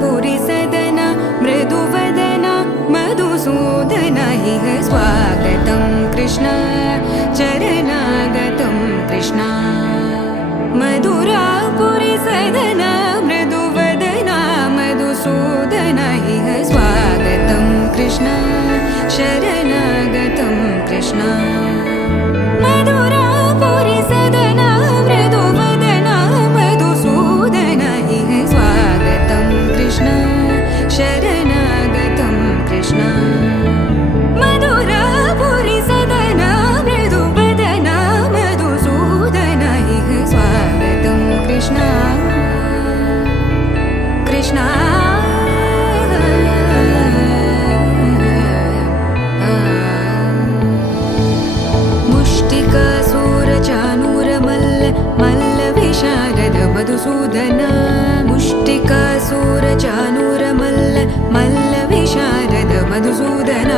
पुरी सदन मृदुवदन मधुसूदन इह स्वागतं कृष्ण चरणागतं कृष्ण मधुरापुरी सदन मृदुवदन मधुसूदन इह स्वागतं कृष्ण शरणागतं कृष्ण मधुरापुरी सदन मृदुवदन मधुसूदन इह स्वागतं कृष्ण शरणागतं कृष्ण मधुरापुरी सदन मृदुवदन मधुसूदन इह स्वागतं कृष्ण कृष्ण मधुसूदन मुष्टिकासूरचानूर मल्ल विशारद मधुसूदन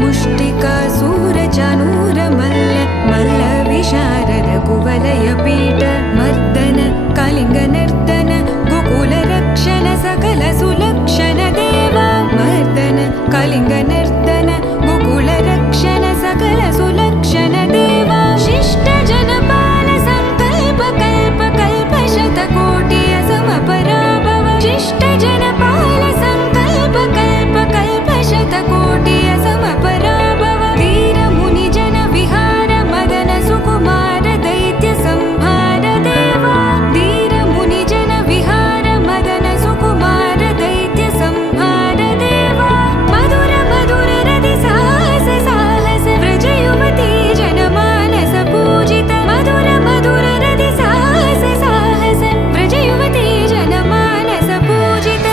मुष्टिकासूरचानूर मल्ल विशारद कुवलय पीठ मर्दन कलिंग नर्तन गोकुल रक्षण सकल सुलक्षण देवा मर्दन कलिंग नर्तन गोकुल रक्षण सकल सुलक्षण देवा शिष्ट जनपाल संकल्प कल्प कल्प शतकोटि असमपराभव शिष्ट जनपाल संकल्प कल्प कल्प शतकोटि असमपराभव वीर मुनि जन विहार मदन सुकुमार दैत्य संहार देवा वीर मुनि जन विहार मदन सुकुमार दैत्य संहार देवा मधुर मधुर रति साहस साहस व्रज युवती जनमानस पूजित मधुर मधुर रति साहस साहस व्रज युवती जनमानस पूजित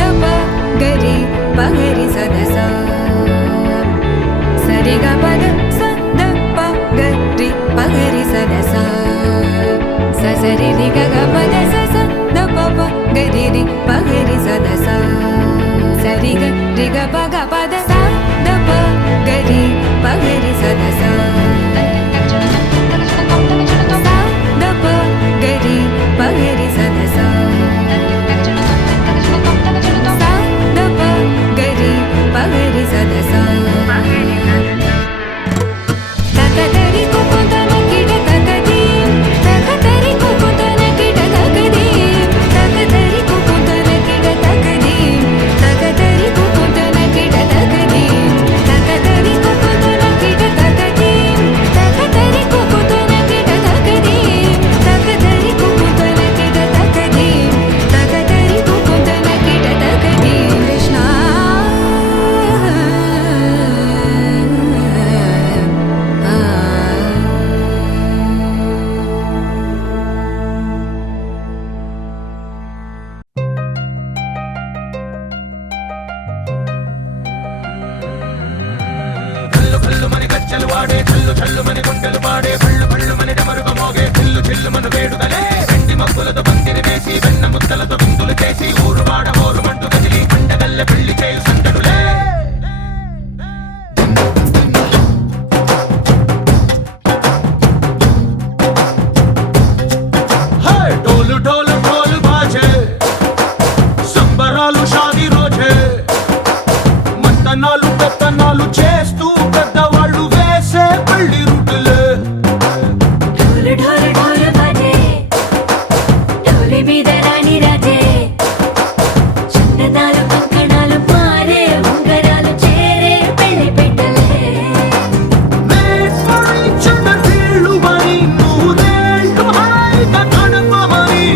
दप गरि पगरि सदस सरि ग पद स द प गरि पगरि सदस स सरि रि ग ग पद स स द प प गरि रि पगरि सदस सरि ग रि ग प ग पद स द प गरि पगरि सदस द प गरि पगरि सदस द प गरि पगरि सदस तकतरि कुकुतन किट तकदीं तकतरि कुकुतन किट तकदीं तकतरि कुकुतन किट तकदीं तकतरि कुकुतन किट तकदीं तकतरि कुकुतन किट तकदीं तकतरि कुकुतन किट तकदीं तकतरि कुकुतन किट तकदीं तकतरि कुकुतन किट तकदीं कृष्ण కల్లు కల్లు మని గజ్జలు వాడే చల్లు చల్లు మని గుండెలు పాడే పళ్ళు పళ్ళు మని డమరుగ మోగే చిల్లు చిల్లు మన వేడుదలే వెండి మబ్బులతో పందిరి వేసి వెన్న ముద్దలతో విందులు చేసి ఊరు వాడ ఊరు మంటు కదిలి పండగల్లె పెళ్లి చేయు సందడులే డోలు డోలు డోలు బాజే సంబరాలు షాదీ రోజే మంతనాలు పెత్తనాలు చేస్తూ పెద్దవాళ్ళు వేసే పెళ్లి రూటులే ढोल ढोल ढोल बाजे ढोली మీద రాణి రాజే చందనాలు కంకణాలు మారే ఉంగరాలు చేరే పెళ్లి పెట్టలే వీళ్ళు మరి నూరేళ్ళు హాయిగా గడపమని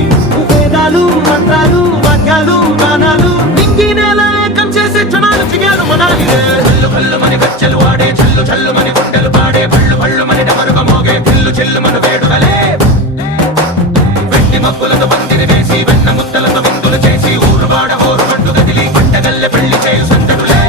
వేదాలు మంత్రాలు వాక్యాలు గానాలు నింగి నేల ఏకం చేసే క్షణాలు చిగాలు మనాలిదే కల్లు కల్లు మని గజ్జలు వాడే చల్లు చల్లు మని గుండెలు పాడే పళ్ళు పళ్ళు మని డమరుగ మోగే చిల్లు చిల్లు మన వేడుదలే వెండి మబ్బులతో పందిరి వేసి వెన్న ముద్దలతో విందులు చేసి ఊరు వాడ ఊరు మంటు కదిలి పంటగల్లె పెళ్లి చేయు సందడులే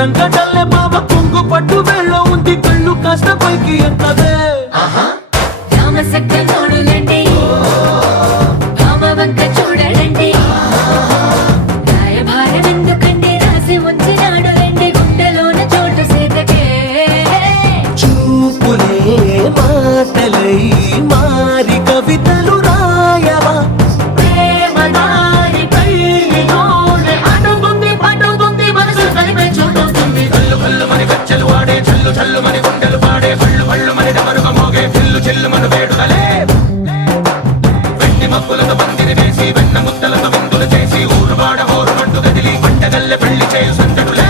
రంగడల్లే బావ కొంగు పట్టు వేళ్ళ ఉంది కళ్ళు కాస్త పైకి ఎక్కదే రామసక్క నోడులండి రామ వంక చూడడండి రాయభారం ఎందుకండి రాసి ఉంచినాడు రండి గుండెలోన చోటు సేతకే చూపులే మాటలై మారి కవితలు రాయవా ప్రేమ దారి పైలోనే అడుగుంది పడుతుంది మనసు కలిపే చూడుతుంది కళ్ళు కళ్ళు మని గచ్చలు వాడే చల్లు చల్లు మని గుండెలు పాడే కళ్ళు కళ్ళు మని డమరుగ మోగే చిల్లు చిల్లు మన వేడుకలే వెండి మబ్బులతో పందిరి వేసి వెన్న ముద్దలతో విందులు చేసి ఊరు వాడ హోరు మంటు గదిలి పంటగల్లె పెళ్లి చేయు సందడులే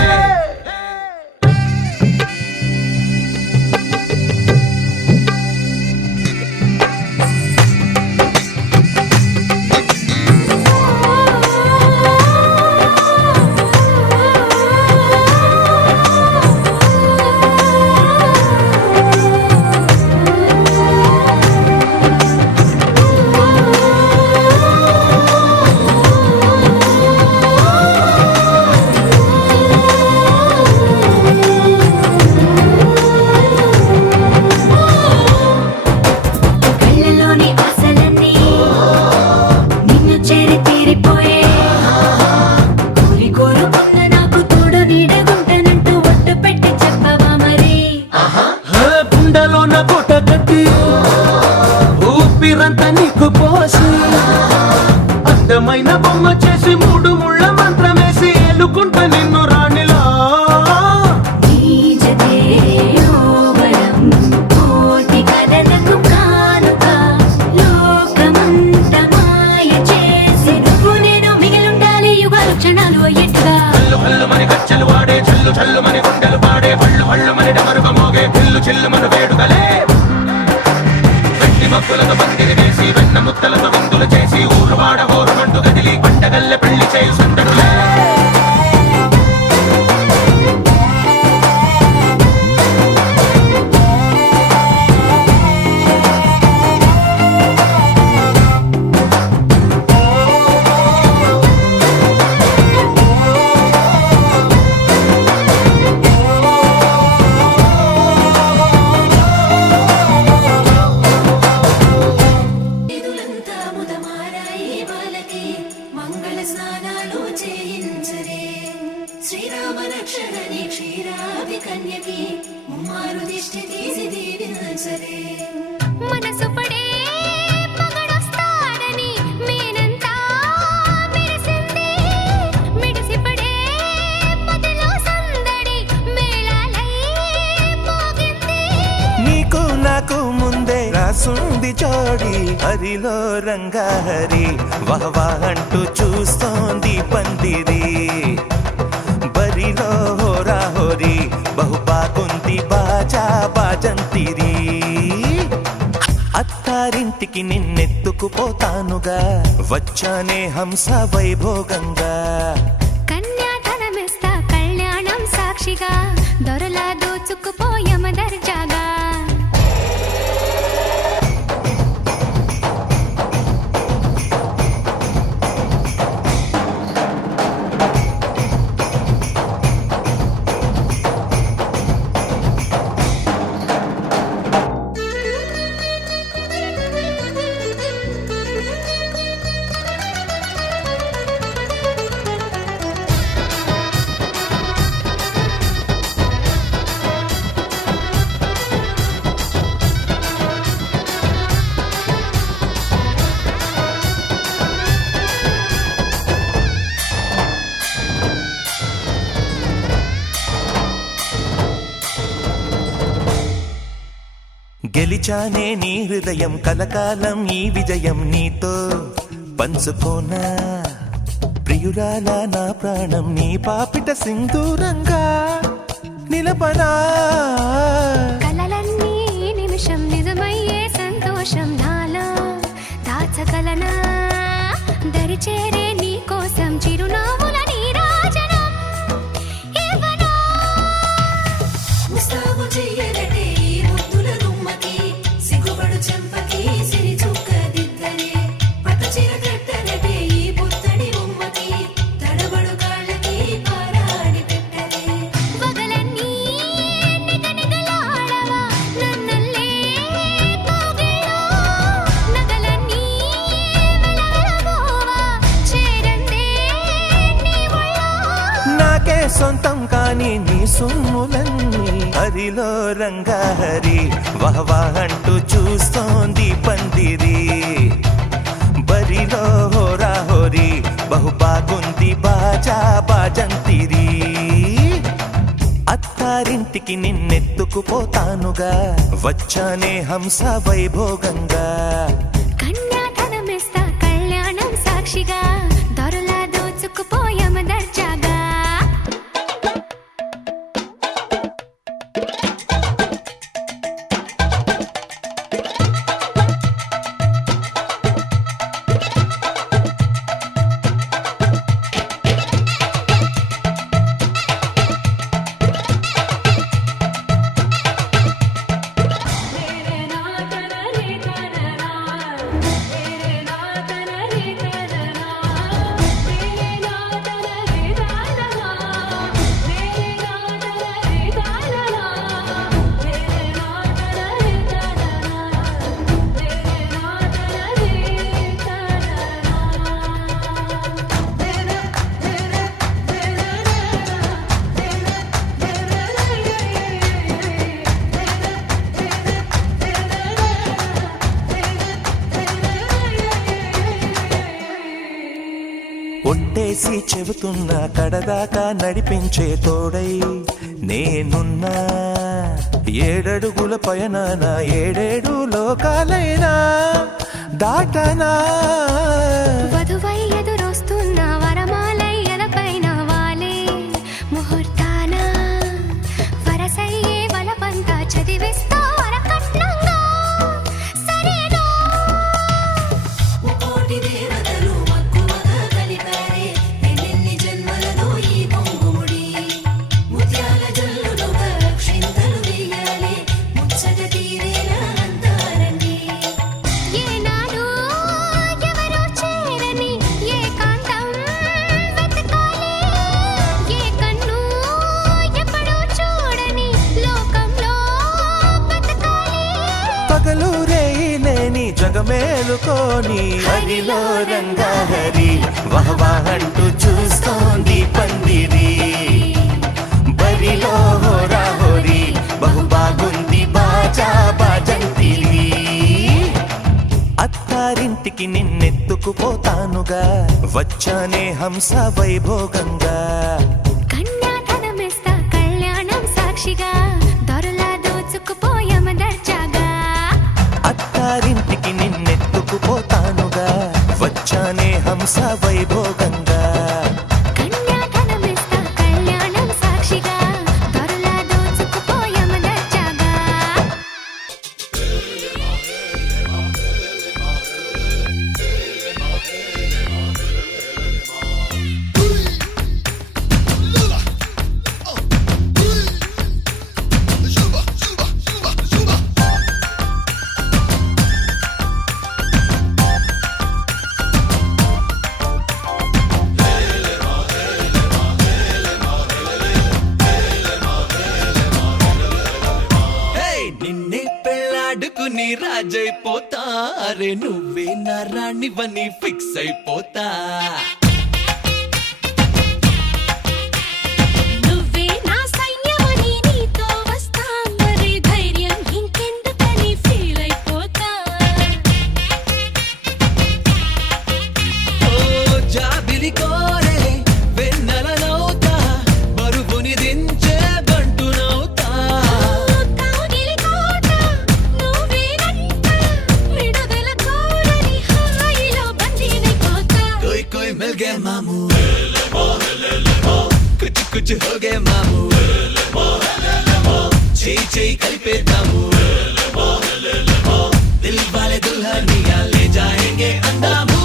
కళ్ళలోని ఆశలన్నీ నిన్ను చేరి తీరిపోయే కోరి కోరుకున్న నాకు తోడు నీడగుంటనంటూ ఒట్టు పెట్టి చెప్పవా మరి గుండెలోన కోట కట్టి ఊపిరంతా నీకు పోసి అందమైన బొమ్మ చేసి మూడు ముళ్ళ మంత్రమేసి ఎలుకుంట నిన్ను రాణిలా నీజతే ఓవరం కోటి కథలకు కానుక లోకమంత మాయ చేసి నువ్వు నేను మిగిలుండాలి యుగాలు క్షణాలు అయ్యేట్టుగా కళ్ళు కళ్ళు మని గచ్చలు వాడే చల్లు చల్లు మని గుండెలు పాడే పళ్ళు పళ్ళు మని డమరుగ మోగే చిల్లు చిల్లు మన వేడుకలే వెండి మబ్బులతో పందిరి వేసి వెన్న ముద్దలతో విందులు చేసి ఊరు వాడ హోరు మంటు గదిలి పంటగల్లె పెళ్లి చేయు సందడులే నిధులంతా ముదమారాయి బాలకి మంగళ స్నానాలు చేయించరే శ్రీరామ రక్షణని క్షీరాది కన్యకి ముమ్మారు దిష్టి తీసి దీవించరే మనసు పడే మగడొస్తాడని మేనంతా మెరిసింది మిడిసి పడే మదిలో సందడి మేళాలై మోగింది నీకు నాకు ముందే రాసుంది జోడి హరిలో రంగాహరి వహవా అంటూ చూస్తోంది పందిరి బరిలో హోరా హోరి బహు బాగుంది బాజా బాజంతిరి అత్తారింటికి నిన్నెత్తుకుపోతానుగా వచ్చానే హంస వైభోగంగా కన్యాధనమిస్తా కళ్యాణం సాక్షిగా దొరలా దోచుకుపోయమ దర్జాగా గెలిచానే నీ హృదయం కలకాలం ఈ విజయం నీతో పంచుకోనా ప్రియురాల నా ప్రాణం నీ పాపిట సింధూరంగా నిలపనా కలలన్నీ నిమిషం నిజమయ్యే సంతోషం నాలో దాచగలనా దరిచేరే నీ కోసం చిరునవ్వుల నీరాజనం ఇవ్వనా ముస్తాబు చెయ్యలటే ఈ ముద్దుల గుమ్మకి సిగ్గుపడు చెంపకి సిరి చుక్క దిద్దలే పట్టు చీర కట్టలటే ఈ పుత్తడి బొమ్మకి తడబడు కాళ్ళకి పారాడి పెట్టలే నాకే సొంతం కాని నీ సొమ్ములన్నీ హరిలో రంగా హరి వహవా అంటూ చూస్తోంది పందిరి బరిలో హోరా హోరి బహు బాగుంది బాజా బాజంతిరి అత్తారింటికి నిన్నెత్తుకుపోతానుగా వచ్చానే హంస వైభోగంగా కన్యాధనమిస్తా కళ్యాణం సాక్షిగా దొరలా దోచుకుపోయామ దర్జాగా ఒట్టేసి చెబుతున్నా కడదాకా నడిపించే తోడై నేనున్నా ఏడడుగుల పయనాన ఏడేడు లోకాలైనా దాటనా వధువై ఎదురొస్తున్న వరమాలై ఎలపైన వాలే ముహూర్తాన వరసయ్యే వలపంతా చదివిస్తా వరకట్నంగా సరేనా కోటి దేవతలు మక్కువగా కలిపారే ఎన్నెన్ని జన్మలలో ఈ పొంగుముడి ముత్యాల జల్లులుగా క్షింతలు వేయాలి ముచ్చట తీరేలా అంతారండి ఏనాడు ఎవరో చేరని ఏకాంతం వెతకాలి ఏ కన్ను ఎప్పుడూ చూడని లోకంలో బతకాలి పగలు రేయి లేని జగమేలుకోని హరిలో రంగా హరి వహవా అంటూ చూస్తోంది పందిరి బరిలో హోరా హోరి బహు బాగుంది బాజా బాజంతిరి అత్తారింటికి నిన్నెత్తుకుపోతానుగా వచ్చానే హంస వైభోగంగా కన్యాధనమిస్తా కళ్యాణం సాక్షిగా దొరలా దోచుకుపోయామ దర్జాగా అత్తారింటికి నిన్నెత్తుకుపోతానుగా వచ్చానే హంస వైభోగంగా కన్యాధనమిస్తా కళ్యాణం సాక్షిగా దొరలా దోచుకుపోయామ దర్జాగా నిన్నే పెళ్ళాడుకుని రాజైపోతా అరే నువ్వే నా రాణివని ఫిక్స్ అయిపోతా నువ్వే నా సైన్యమని నీతో వస్తా మరి ధైర్యం ఇంకెందుకని ఫీల్ అయిపోతా ఓ జాబిలి కోరే వెన్నెలనవుతా బరువుని దించే బంటునవుతా కౌగిలి కోట నువ్వేనంట విడుదల కోరని హాయిలో బందీనైపోతా कोई कोई मिल गए मामू कुछ कुछ हो गए मामू చేయి చేయి కలిపేద్దాము దిల్ వాలే దుల్హనియా లే జాయేంగే అందాము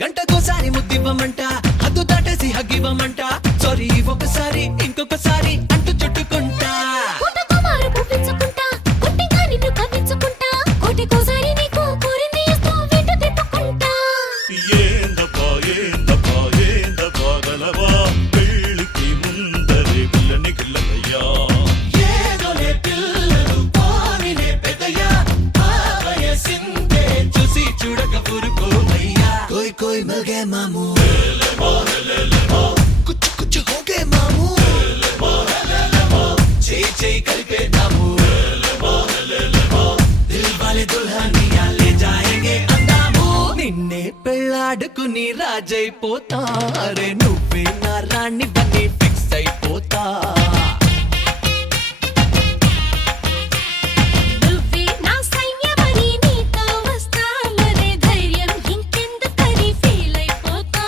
గంటకోసారి ముద్దివ్వమంట హద్దు దాటేసి హగ్గివ్వమంట సారీ ఒకసారి ఇంకొకసారి అంటూ చుట్టుకుంటా పుట్టకుమారు పుట్టించుకుంటా పుట్టిగా నిన్ను कोई मिल गए मामू कुछ कुछ हो गए मामू చేయి కలిపేద్దాము దిల్ వాలే దుల్హనియా లే జాయేంగే అందాము నిన్నే పెళ్ళాడుకుని రాజైపోతా అరే నువ్వే నా రాణి బని ఫిక్స్ అయిపోతా నువ్వే నా సైన్యమని నీతో వస్తాననే ధైర్యం ఇంకెందుకని ఫీల్ అయిపోతా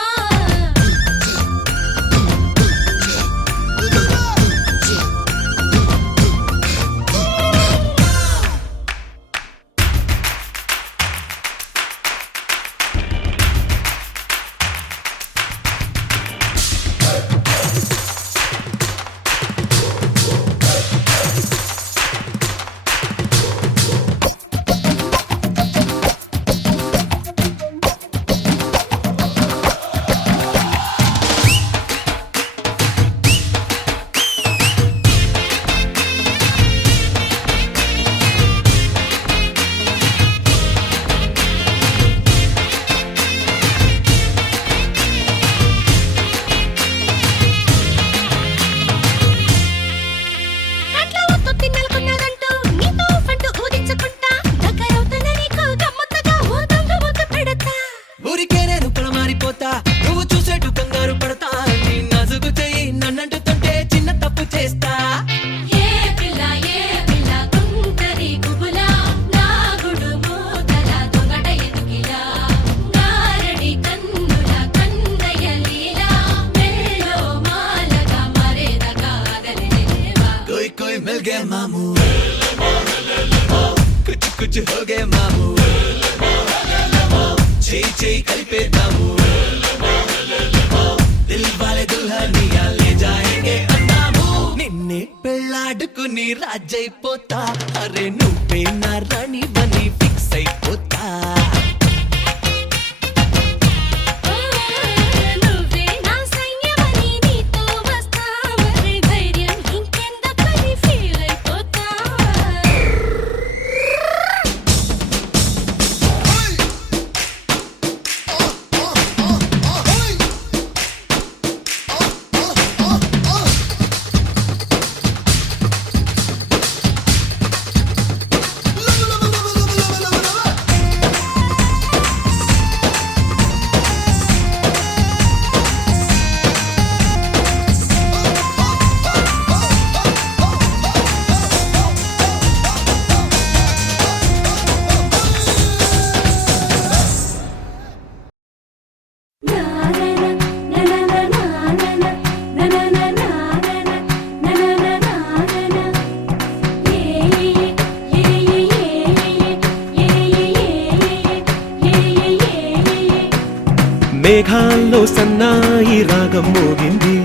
ఊరికే నేను పొలమారిపోతా నువ్వు చూసేటు కంగారు పడతా నీ నజుగు చెయ్యి నన్నంటుతుంటే చిన్న తప్పు చేస్తా ఏ పిల్ల తుంటరి గుబులా నా గుడు మూతల దొంగట ఎదుకిలా నారడి కన్నుల కన్నయ్య లీలా మెల్లో మాలగా మరేదగా అగలేవా कोई कोई मिल गए मामू कुछ कुछ हो गए मामू చేయి కలిపేద్దాము దిల్ వాలే దుల్హనియా లే జాయేంగే అందాము నిన్నే పెళ్ళాడుకుని రాజైపోతా అరే నువ్వే నా రాణి బని ఫిక్స్ అయిపోతా నువ్వే నా సైన్యమని నీతో వస్తావనే ధైర్యం ఇంకెందుకని ఫీల్ అయిపోతా మేఘాల్లో సన్నాయి రాగం మోగింది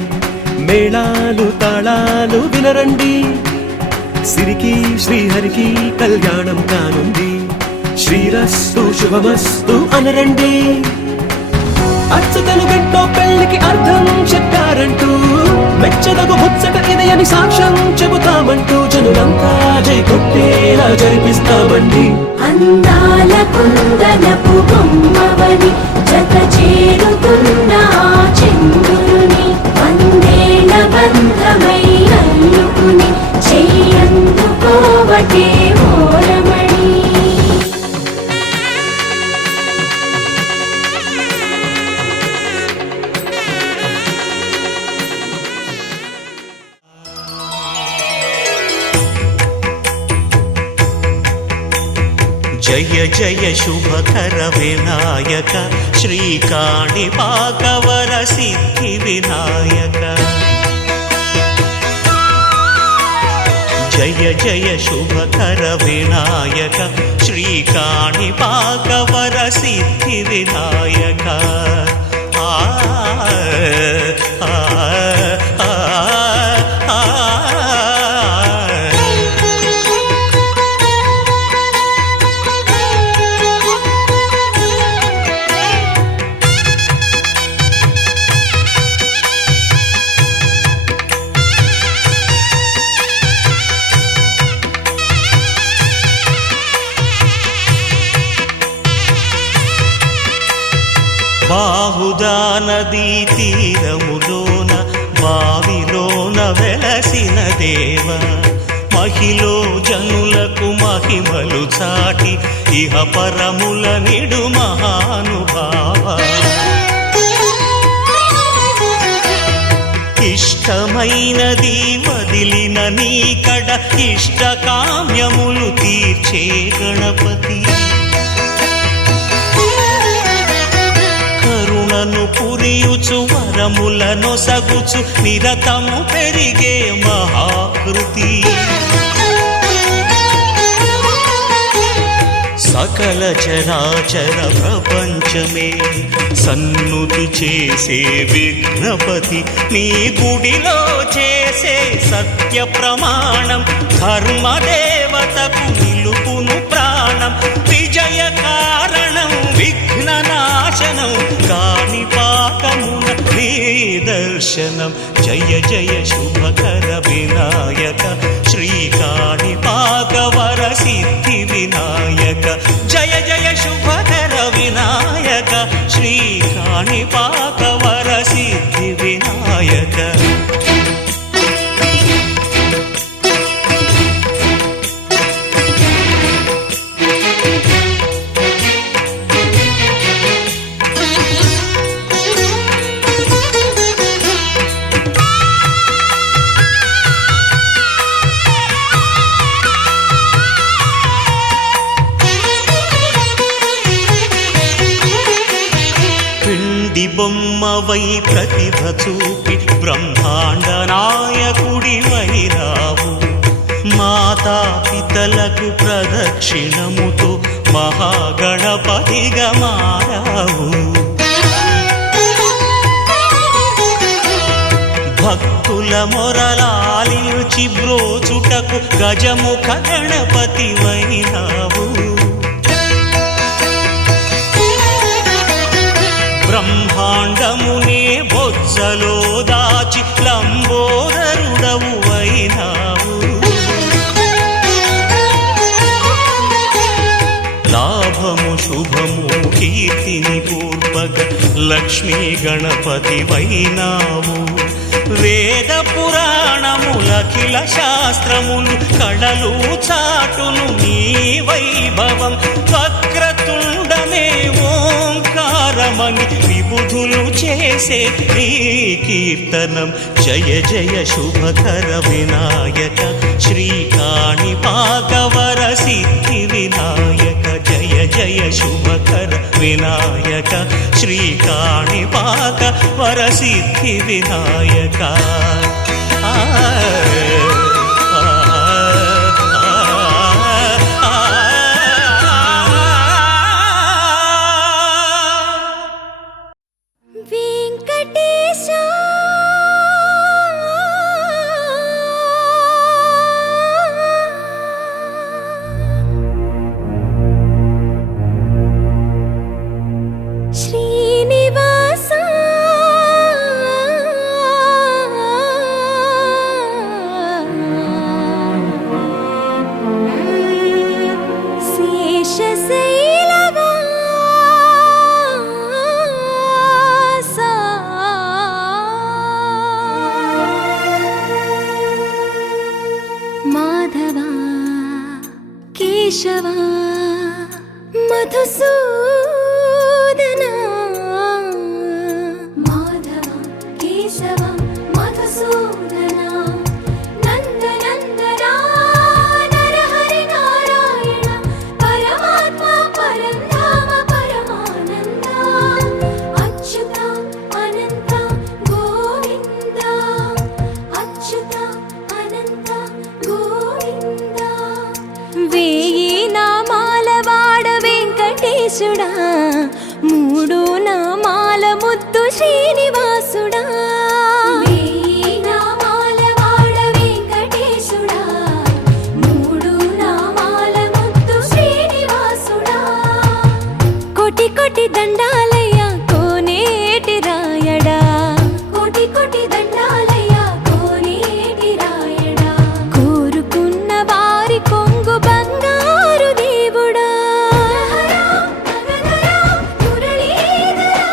మేళాలు తాళాలు వినరండి సిరికి శ్రీహరికి కళ్యాణం కానుంది శ్రీరస్తు శుభమస్తు అనరండి అచ్చతలు గంటో పెళ్లికి అర్థం చెప్పారంటూ మెచ్చదగు ముచ్చట ఇది అని సాక్ష్యం చెబుతామంటూ జనులంతా జై కొట్టేలా జరిపిస్తామండి అందాల కుందనపు బొమ్మవని జత చేరుతున్న ఆ చంద్రుని వందేళ్ల బంధమై అల్లుకుని చెయ్యందుకోవటే ఓరమణి జయ జయ శుభకర వినాయక శ్రీకాణిపాకవర సిద్ధి వినాయక జయ జయ శుభకర వినాయక శ్రీకాణిపాకవర సిద్ధి వినాయక ఆ ఆ ఆ ఆ బాహుదా నదీ తీరములోన బావిలోన వెలసిన దేవ మహిలో జనులకు మహిమలు చాటి ఇహ పరముల నిడు మహానుభావ ఇష్టమైనది వదిలిన నీకడ ఇష్ట కామ్యములు తీర్చే గణపతి కరుణను పురియుచు వరములను సగుచు నిరతము పెరిగే మహాకృతి సకల చరాచర ప్రపంచమే సన్నుతి చేసే విఘ్నపతి నీ గుడిలో చేసే సత్య ప్రమాణం ధర్మదేవతకు నిలుపును ప్రాణం విజయ కారణం విఘ్న నాశనం కాణిపాకమున నీ దర్శనం జయ జయ శుభకర వినాయక శ్రీ కాణిపాక వర సిద్ధి వినాయక జయ జయ శుభకర వినాయక శ్రీ కాణిపాక వర సిద్ధి వినాయక బొమ్మవై ప్రతిభ చూపి బ్రహ్మాండ నాయకుడి వైరావు మాతా పితలకు ప్రదక్షిణముతో మహాగణపతిగా మారావు భక్తుల మొరలాలించి బ్రోచుటకు గజముఖ గణపతి వైరావు బ్రహ్మాండమునే బొజ్జలో దాచి లంబోదరుడవు అయినావు లాభము శుభము కీర్తిని పూర్వక లక్ష్మీ గణపతి వైనావు వేద పురాణములఖిల శాస్త్రములు కళలు చాటును నీ వైభవం వక్రతుండమే ఓంకారమని విబుధులు చేసే నీ కీర్తనం జయ జయ శుభకర వినాయక శ్రీ కాణిపాక వర సిద్ధి వినాయక జయ జయ శుభకర వినాయక శ్రీ కాణిపాక వర సిద్ధి వినాయక కేశవ మధుసూదన మాధవ కేశవ మధుసూదన నందనందన నరహరి నారాయణ పరమాత్మ పరంధామ పరమానంద అచ్యుత అనంత గోవింద అచ్యుత అనంత గోవింద వేయి నామాల వాడ వెంకటేశుడా మూడు నామాల ముద్దు శ్రీనివాసుడా వేయి నామాల వాడ వెంకటేశుడా మూడు నామాల ముద్దు శ్రీనివాసుడా కోటి కోటి దండాలయ్యా కోనేటి రాయడా కోటి కోటి దండాలయ్యా కోనేటి రాయడా కోరుకున్న వారి కొంగు బంగారు దేవుడా మురళీధరా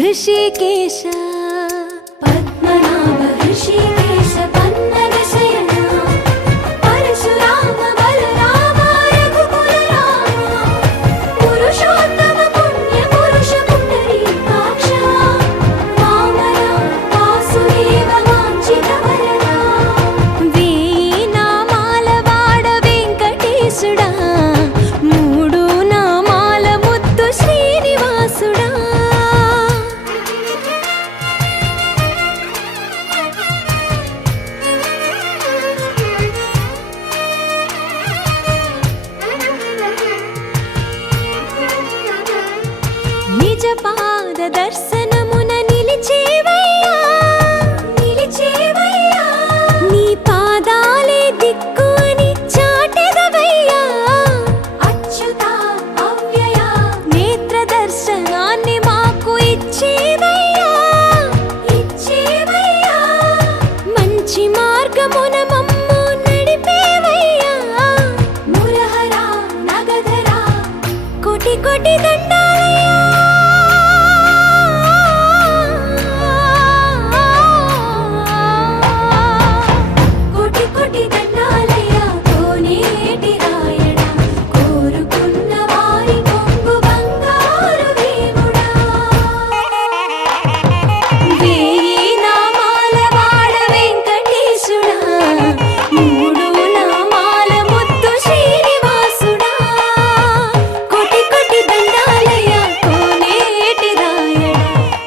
ऋषिकेश పద్మనాభ హృషికేశ పన్నగ శయన పరశురామ బలరామ రఘుకుల రామ పురుషోత్తమ పుణ్య పురుష పుండరీకాక్ష వామన వాసుదేవ వాంఛిత వరదా వేయి నామాల వాడ వెంకటేశుడా మూడు నామాల ముద్దు శ్రీనివాసుడా నిజ పాద దర్శనమున నిలిచేవయ్యా నిలిచేవయ్యా నీ పాదాలే దిక్కు అని చాటెదవయ్యా అచ్యుత అవ్యయ నేత్ర దర్శనాన్ని మాకు ఇచ్చేవయ్యా ఇచ్చేవయ్యా మంచి మార్గమున మమ్ము నడిపేవయ్యా మురహర నగధర కోటి కోటి దండాలయ్యా కోటి కోటి దండాలయ్య కోనేటి రాయడ కోరుకున్న వారి కొంగు బంగారు దేవుడా వేయి నామాల వాడ వెంకటేశుడా మూడు నామాల ముద్దు శ్రీనివాసుడా కోటి కోటి దండాలయ్య కోనేటి రాయడ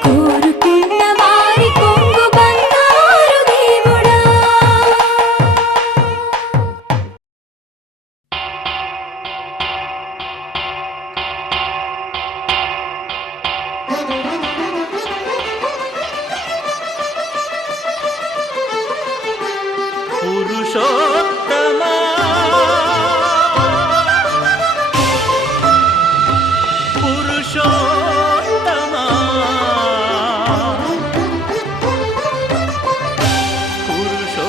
కోరుకున్న వారి కొంగు బంగారు దేవుడా పురుషోత్తమా పురుషోత్తమా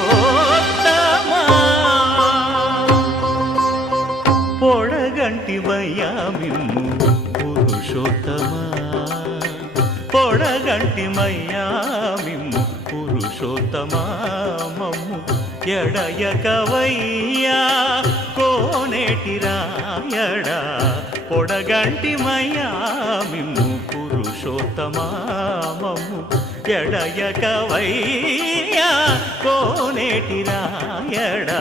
పురుషోత్తమా పొడగంటి మయ్యామిమ్ము పురుషోత్తమా పొడగంటి మయ్యామిమ్ము పురుషోత్తమా మమ్ము ఎడయకవయ్యా కోనేటి రాయడా పొడగంటి మయ్యామిమ్ము పురుషోత్తమా మమ్ము ఎడయకవయ్యా కోనేటి రాయడా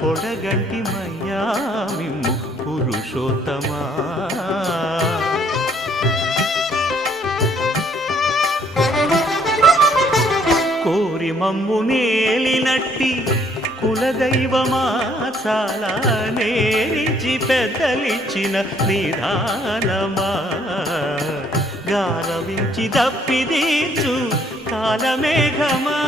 పొడగంటి మయ్యామిమ్ము పురుషోత్తమా కోరి మమ్ము నేలినట్టి కులదైవమా చాలా నేరిచి పెద్దలిచ్చిన నిదానమా గారవించి దప్పిదీచు కాలమేఘమా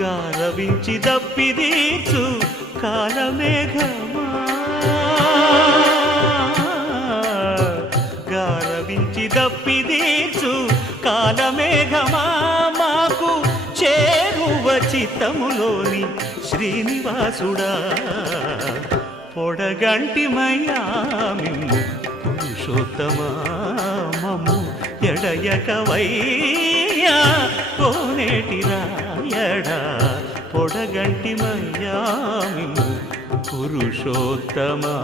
గారవించి దప్పిదీచు కాలమేఘమా గారవించి దప్పిదీచు కాలమేఘమా మాకు చేరువ చిత్తములోని శ్రీనివాసుడా పొడగంటి మయ్యామిమ్ము పురుషోత్తమా మమ్ము ఎడయకవయ్యా కోనేటి రాయడా పొడగంటి మయ్యామిమ్ము పురుషోత్తమా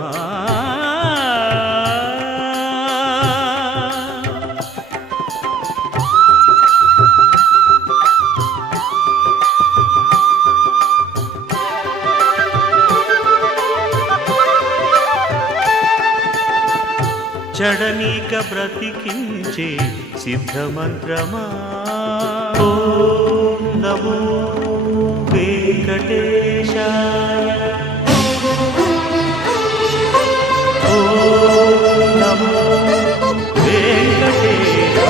చడనీక బ్రతికించే సిద్ధమంత్రమా ఓం నమో వెంకటేశాయ ఓం నమో వెంకటేశాయ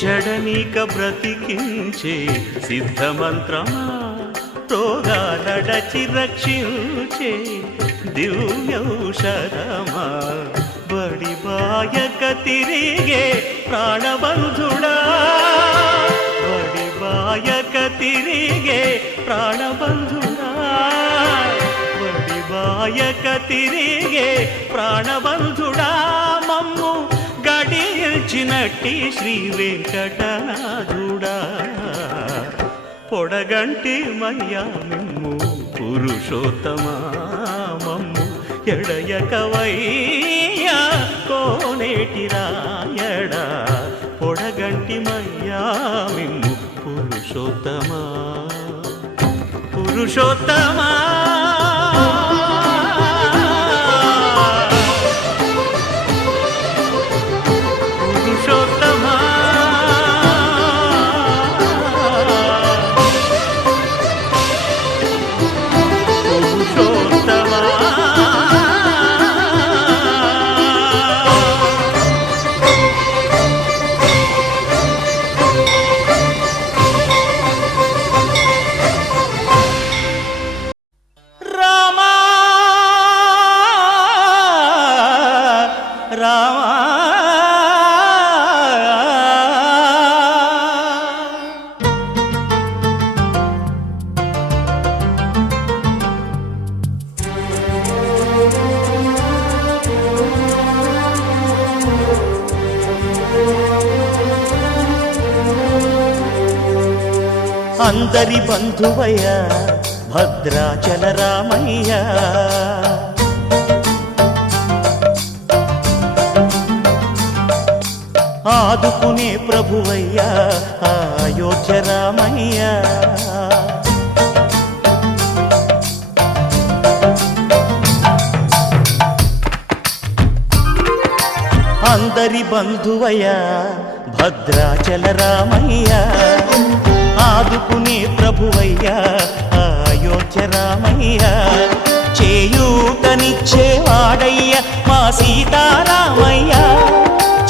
చడనీక బ్రతికించే సిద్ధమంత్రమా రోగాలడచి రక్షించే దివ్యౌషధమా బడి బాయక తిరిగే ప్రాణబంధుడా బడి బాయక తిరిగే ప్రాణబంధుడా బడి బాయక తిరిగే ప్రాణబంధుడా మమ్ము గడిచినట్టి శ్రీ వెంకటనాథుడా పొడగంటి మయ్యా మిమ్ము పురుషోత్తమా మమ్ము ఎడయకవయ్యా కోనేటి రాయడా పొడగంటి మయ్యా మిమ్ము పురుషోత్తమా పురుషోత్తమా పురుషోత్తమా పురుషోత్తమా రామా రామా అందరి బంధువయ్య భద్రాచల రామయ్య ఆదుకునే ప్రభువయ్య అయోధ్య రామయ్య అందరి బంధువయ్య భద్రాచల రామయ్య ఆదుకునే ప్రభువయ్య అయోధ్య రామయ్య చేయూతనిచ్చేవాడయ్య మా సీతారామయ్య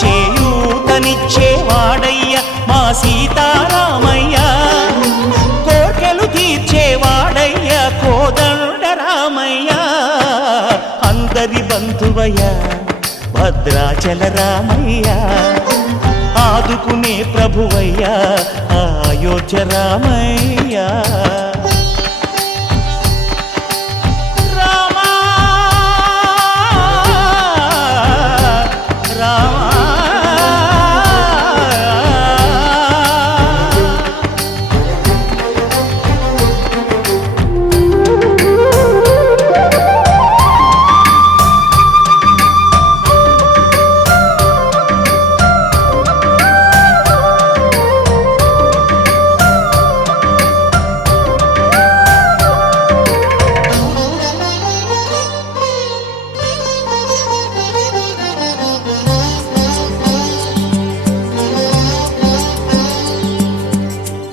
చేయూతనిచ్చేవాడయ్య మా సీతారామయ్య కోర్కెలు తీర్చేవాడయ్య కోదండ రామయ్య అందరి బంధువయ్య భద్రాచల రామయ్య ఆదుకునే ప్రభువయ్య అయోధ్య రామయ్య రామా రామా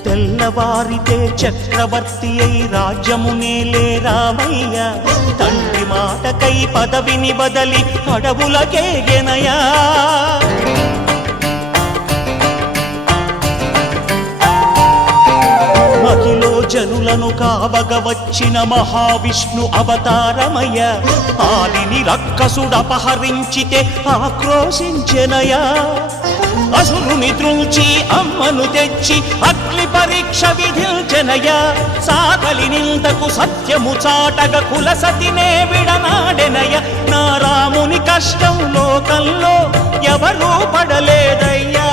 తెల్లవారితే చక్రవర్తి అయి రాజ్యమునేలే రామయ్య తండ్రి మాటకై పదవిని బదలి అడవులకేగెనయా మహిలో జనులను కావగ వచ్చిన మహావిష్ణు అవతారమయ్య ఆలిని రక్కసుడపహరించితే ఆక్రోశించెనయా అసురుని త్రుంచి అమ్మను తెచ్చి అగ్ని పరీక్ష విధించెనయ సాకలి నిందకు సత్యము చాటగ కులసతినే విడనాడెనయ నా రాముని కష్టం లోకంలో ఎవరూ పడలేదయ్యా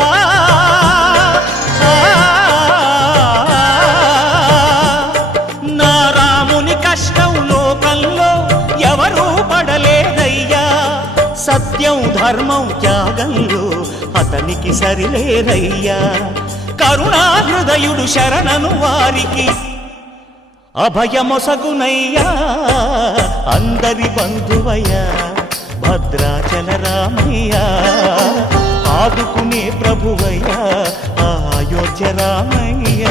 నా రాముని కష్టం లోకంలో ఎవరూ పడలేదయ్యా సత్యం ధర్మం త్యాగంలో అతనికి సరిలేరయ్యా కరుణాహృదయుడు శరణను వారికి అభయమొసగునయ్యా అందరి బంధువయ్య భద్రాచల రామయ్య ఆదుకునే ప్రభువయ్య అయోధ్య రామయ్య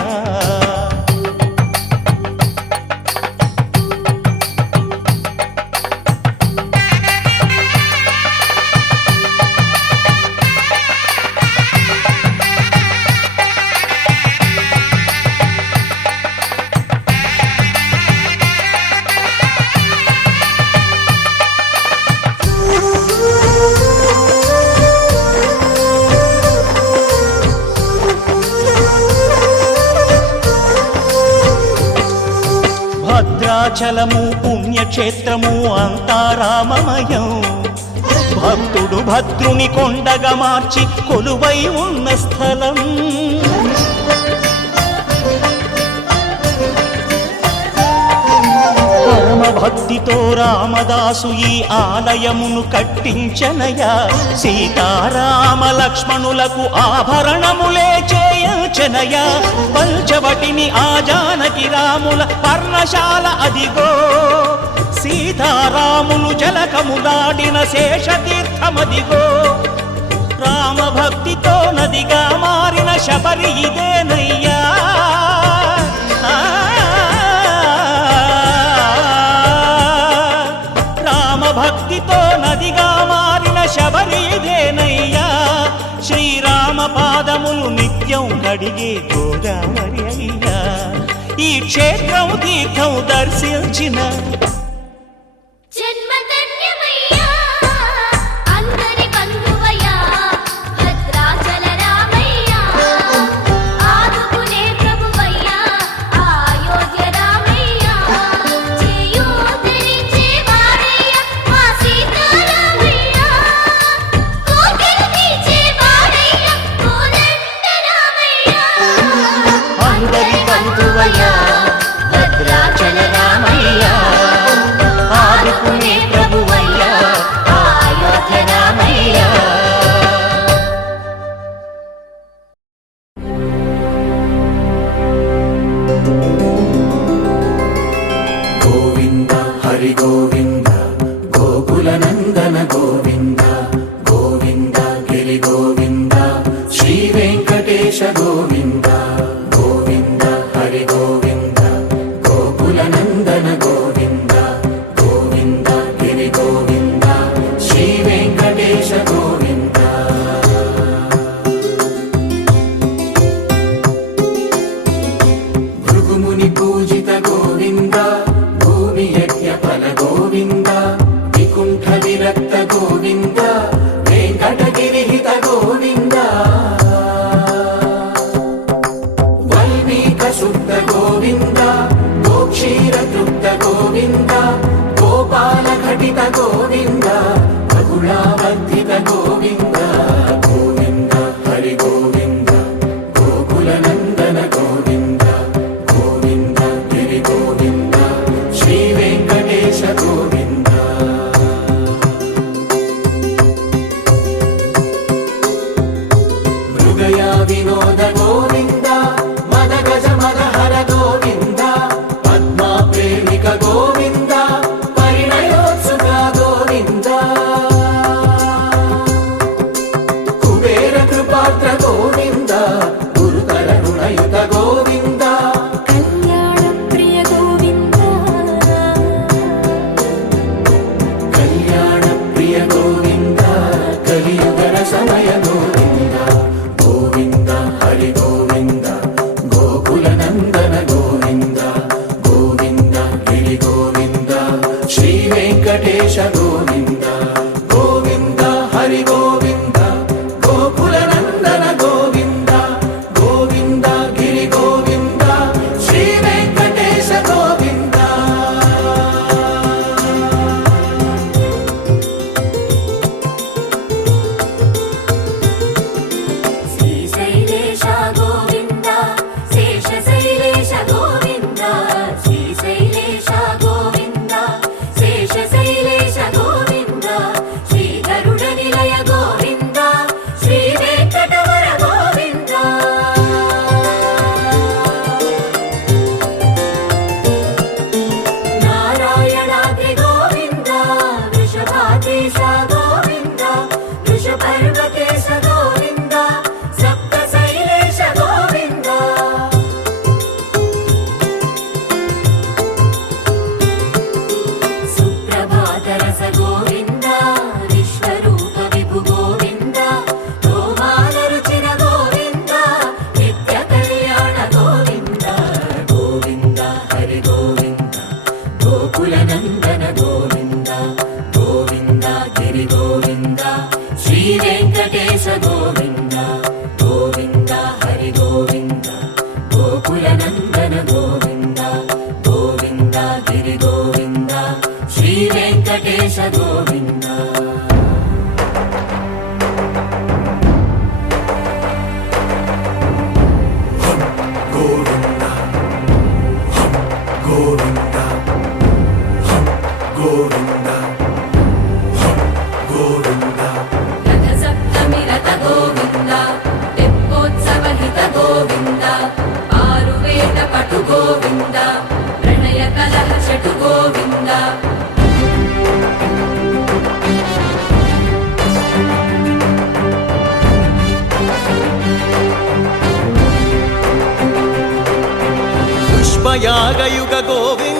భద్రాచలము పుణ్యక్షేత్రము అంతా రామమయం. భక్తుడు భద్రుని కొండగా మార్చి కొలువై ఉన్న స్థలం. పరమ భక్తితో రామదాసు ఈ ఆలయమును కట్టించనయా. సీతారామ లక్ష్మణులకు ఆభరణములే చేయించనయా. పంచవటిని ఆ జానకి రాముల పర్ణశాల అదిగో. సీతారాములు జలకములాడిన శేషతీర్థమదిగో. రామభక్తితో నదిగా మారిన శబరి ఇదేనయ్యా. రామభక్తితో నదిగా మారిన శబరి ఇదేనయ్యా. శ్రీరామ పాదములు నిత్యం కడిగే గోదావరి అయ్యా. ఈ క్షేత్రం తీర్థం దర్శించిన జన్మధన్యమయ్యా అందరి బంధువయ్యా భద్రాచల రామయ్యా ఆదుకునే ప్రభువయ్యా అయోధ్య రామయ్యా చేయూతనిచ్చే వాడయ్యా మా సీతారామయ్యా కోకిల తీర్చే వాడయ్యా కోదండ రామయ్యా అందరి బంధువయ్యా భద్రాచల రామయ్యా. ఆదుకునే ప్రభువయ్యా అయోధ్య రామయ్యా. గోవింద హరి గోవింద గోకుల నందన గోవింద గోవింద గిరి గోవింద శ్రీ వెంకటేశ గోవింద గోవింద హరి గోవింద గోకుల నందన గోవింద గోవింద గిరి గోవింద శ్రీ వెంకటేశ గోవింద. భృగుముని పూజిత గోవింద భూమి యజ్ఞ ఫల గోవింద వికుంఠ విరక్త గోవింద వెంకటగిరిహిత గోవింద వల్మీక శుద్ధ గోవింద గోక్షీర తృప్త గోవింద గోపాల ఘటిత గోవింద బహుళావర్ధిత గోవింద గోవింద హరి గోవింద గోకుల నందన గోవింద గోవింద గిరి గోవింద శ్రీ వెంకటేశ గోవింద. మృగయా వినోద గోవింద మద గజ మద హర గోవింద పద్మా ప్రేమిక గోవింద పరిణయోత్సుక గోవింద కుబేర కృపాత్ర గోవింద గురుతర రుణయుత గోవింద కళ్యాణ ప్రియ గోవింద కళ్యాణ ప్రియ గోవింద కలియుగర సమయ గోవింద గోవింద హరి గోవింద గోకుల నందన గోవింద గోవింద గిరి గోవింద శ్రీ వెంకటేశ గోవింద గోవింద హరి గోవింద గోకుల నందన గోవింద గోవింద గిరి గోవింద శ్రీ వెంకటేశ గోవింద. శ్రీశైలేశ గోవింద శేషశైలేశ గోవింద శ్రీశైలేశ గోవింద శేషశైలేశ గోవింద వెంకటేశ గోవింద రథ సప్తమి రథ గోవింద తెప్పోత్సవ హిత గోవింద ఆరువేద పటు గోవింద ప్రణయ కలహ షటు గోవింద పుష్పయాగయుగ గోవింద